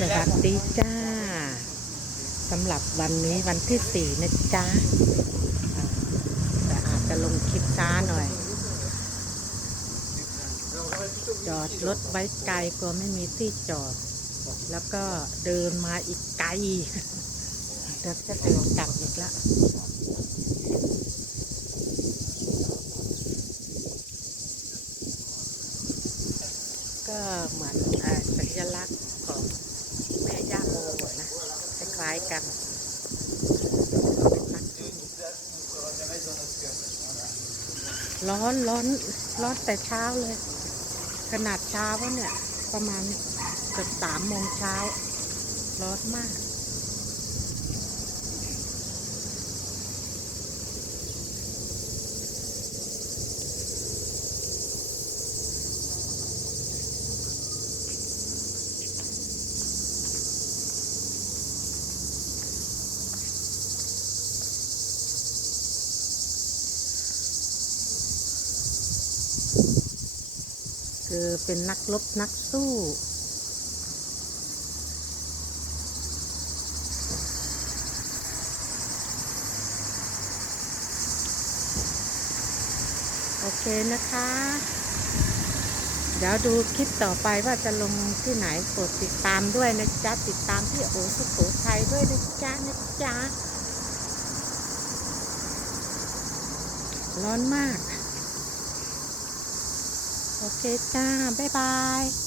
สวัสดีจ้าสำหรับวันนี้วันที่สี่นะจ๊ะอ่าแต่อาจจะลงคลิปช้าหน่อย จอดรถไว้ไกลกลัวไม่มีที่จอด แล้วก็เดินมาอีกไกลเดี๋ยวจะเดินกลับอีกแล้วก็เหมือนอสัญลักษณ์ของแม่ย่าโมนะค ล้ายกันร้อนร้อนร้อนแต่เช้าเลย ขนาดเช้าวะเนี่ย ประมาณเกือบสามโมงเช้า ร้อนมาก คือเป็นนักรบนักสู้ โอเคนะคะ เดี๋ยวดูคลิปต่อไปว่าจะลงที่ไหนโปรดติดตามด้วยนะจ๊ะ ติดตามที่โอสุโขทัยด้วยนะจ๊ะนะจ๊ะ ร้อนมาก โอเคจ้า บ๊ายบาย